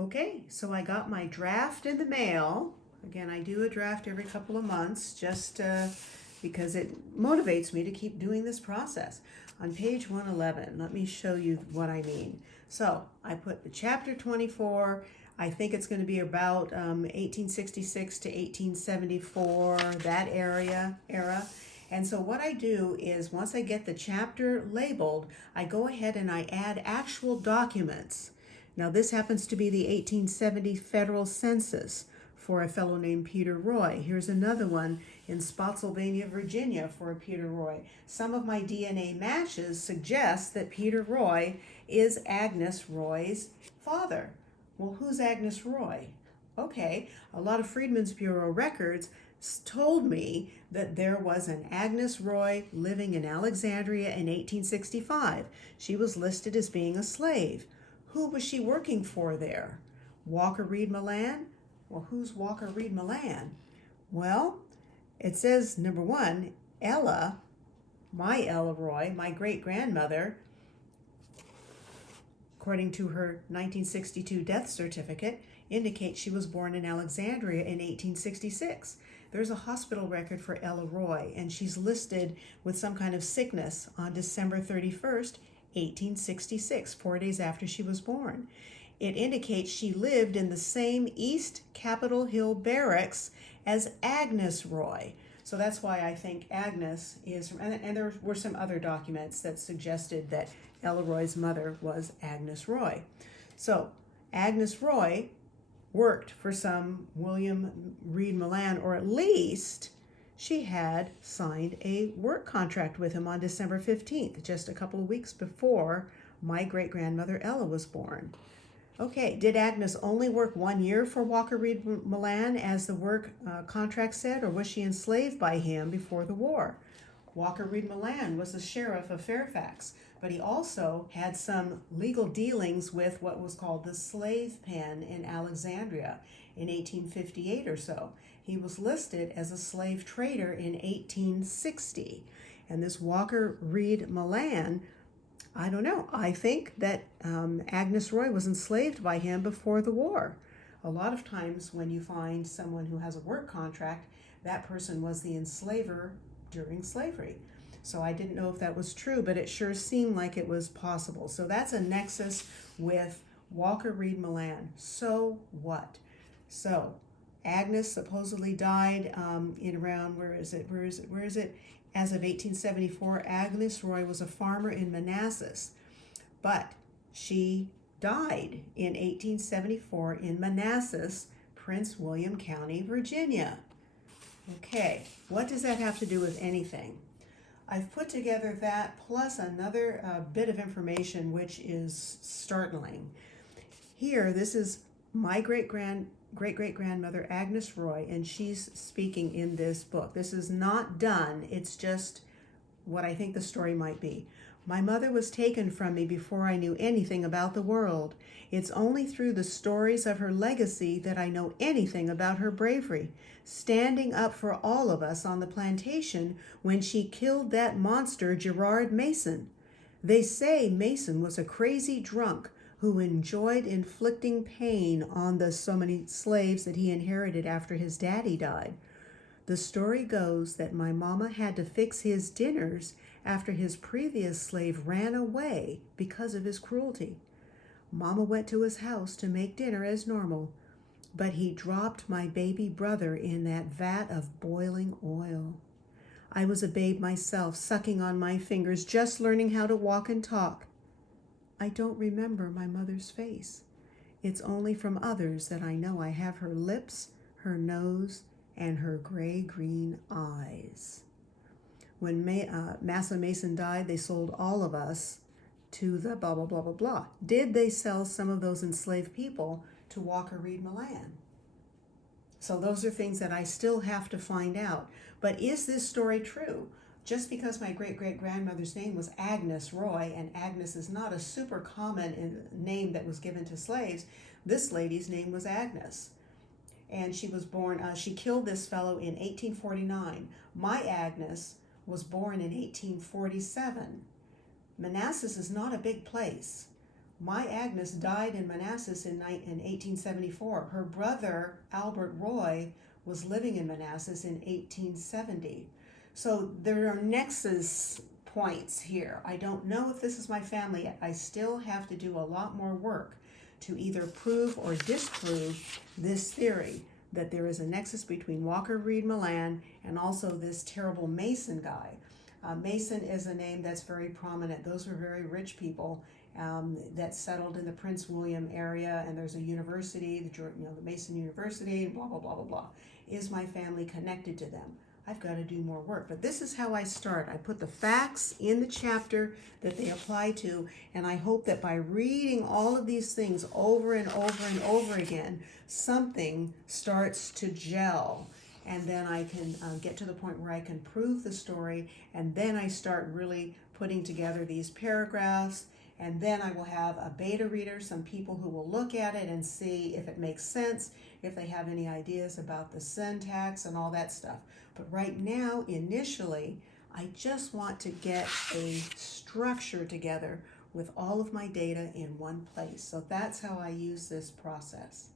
Okay, so I got my draft in the mail. Again, I do a draft every couple of months just because it motivates me to keep doing this process. On page 111, let me show you what I mean. So I put the chapter 24. I think it's going to be about 1866 to 1874, that era. And so what I do is once I get the chapter labeled, I go ahead and I add actual documents. Now, this happens to be the 1870 federal census for a fellow named Peter Roy. Here's another one in Spotsylvania, Virginia for a Peter Roy. Some of my DNA matches suggest that Peter Roy is Agnes Roy's father. Well, who's Agnes Roy? Okay, a lot of Freedmen's Bureau records told me that there was an Agnes Roy living in Alexandria in 1865. She was listed as being a slave. Who was she working for there? Walker Reed Milan? Well, who's Walker Reed Milan? Well, it says, number one, Ella, my Ella Roy, my great-grandmother, according to her 1962 death certificate, indicates she was born in Alexandria in 1866. There's a hospital record for Ella Roy, and she's listed with some kind of sickness on December 31st, 1866, 4 days after she was born. It indicates she lived in the same East Capitol Hill barracks as Agnes Roy. So that's why I think Agnes is, and there were some other documents that suggested that Ella Roy's mother was Agnes Roy. So Agnes Roy worked for some William Reed Milan, or at least she had signed a work contract with him on December 15th, just a couple of weeks before my great-grandmother Ella was born. Okay, did Agnes only work 1 year for Walker Reed Milan as the work contract said, or was she enslaved by him before the war? Walker Reed Milan was the sheriff of Fairfax, but he also had some legal dealings with what was called the slave pen in Alexandria in 1858 or so. He was listed as a slave trader in 1860. And this Walker Reed Milan, I don't know, I think that Agnes Roy was enslaved by him before the war. A lot of times when you find someone who has a work contract, that person was the enslaver during slavery. So I didn't know if that was true, but it sure seemed like it was possible. So that's a nexus with Walker Reed Milan. So what? So Agnes supposedly died in around, where is it? As of 1874, Agnes Roy was a farmer in Manassas, but she died in 1874 in Manassas, Prince William County, Virginia. Okay, what does that have to do with anything? I've put together that plus another bit of information which is startling. Here, this is my great-great-grandmother Agnes Roy, and she's speaking in this book. This is not done, it's just what I think the story might be. My mother was taken from me before I knew anything about the world. It's only through the stories of her legacy that I know anything about her bravery, standing up for all of us on the plantation when she killed that monster Gerard Mason. They say Mason was a crazy drunk who enjoyed inflicting pain on the so many slaves that he inherited after his daddy died. The story goes that my mama had to fix his dinners after his previous slave ran away because of his cruelty. Mama went to his house to make dinner as normal, but he dropped my baby brother in that vat of boiling oil. I was a babe myself, sucking on my fingers, just learning how to walk and talk. I don't remember my mother's face. It's only from others that I know I have her lips, her nose, and her gray-green eyes. When Massa Mason died, they sold all of us to the blah, blah, blah, blah, blah. Did they sell some of those enslaved people to Walker Reed Milan? So those are things that I still have to find out. But is this story true? Just because my great-great-grandmother's name was Agnes Roy, and Agnes is not a super common name that was given to slaves, this lady's name was Agnes. And she was born, she killed this fellow in 1849. My Agnes was born in 1847. Manassas is not a big place. My Agnes died in Manassas in 1874. Her brother, Albert Roy, was living in Manassas in 1870. So there are nexus points here. I don't know if this is my family yet. I still have to do a lot more work to either prove or disprove this theory that there is a nexus between Walker Reed Milan and also this terrible Mason guy. Mason is a name that's very prominent. Those were very rich people that settled in the Prince William area, and there's a university, the Mason University, blah, blah, blah, blah, blah. Is my family connected to them? I've got to do more work. But this is how I start. I put the facts in the chapter that they apply to, and I hope that by reading all of these things over and over and over again, something starts to gel. And then I can get to the point where I can prove the story, and then I start really putting together these paragraphs, and then I will have a beta reader, some people who will look at it and see if it makes sense, if they have any ideas about the syntax and all that stuff. But right now, initially, I just want to get a structure together with all of my data in one place. So that's how I use this process.